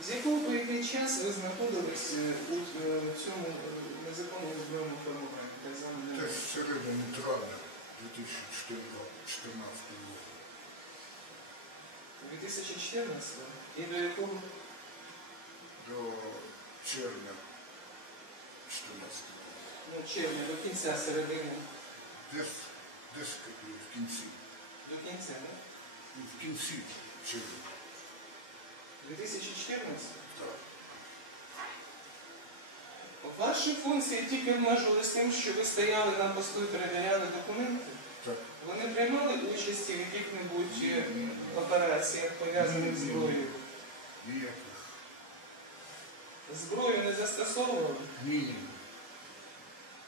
З якого по який час ви знаходились е, у е, цьому е, незаконному збройному формуванні, так званому? З середини травня 2014 року. 2014 і до якого? До червня 2014 року. Ну, червня, до кінця середини, Десь, десь в кінці. до кінця, не? Ну, В кінці червня. 2014 Так. Ваші функції тільки обмежувалися тим, що ви стояли на посту і перевіряли документи. Так. Вони приймали участі в яких-небудь операціях, пов'язаних з зброєю. Ніяких. Зброю не застосовували. Ні.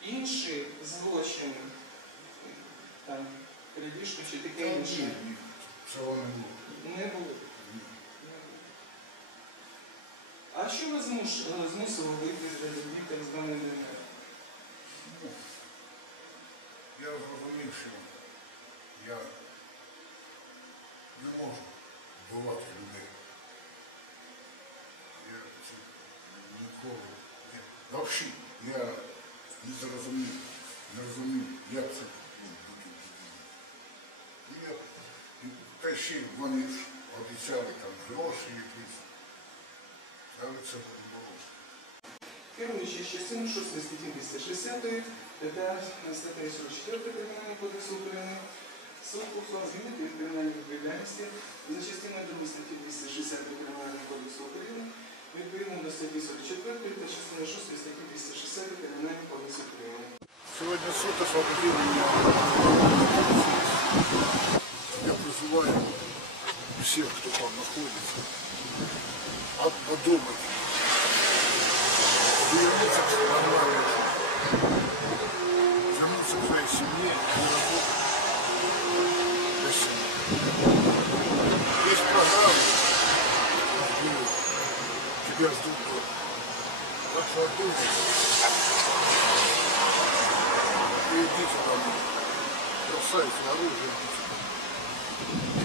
Інші злочини, там, крадіжку чи Та таке ні, інше, ні. Цього не було. не було. Ні. А що вас змуш- е, змусило вийти з Віктора з мене Ну, я зрозумів, що я не можу вбивати людей. Я це ніколи. Я, взагалі, я не зрозумів, не розумів, як це. І я, та ще вони обіцяли там гроші якісь. Не було. Керуючи частиною 6 статті 260 та статтею 44 Кримінального кодексу України, суд ухвал змінити від кримінальної відповідальності за частиною 2 статті 260 Кримінального кодексу України відповідно до статті 44 та частиною 6 статті 260 Кримінального кодексу України. Сегодня суд освободил меня. Я призываю всех, кто там находится, от- подумать, вернуться к нормальной жизни, вернуться к своей семье и работать для семьи. Есть программы, где тебя ждут дома. Так что думай. И идите домой. Бросайте оружие, идите домой.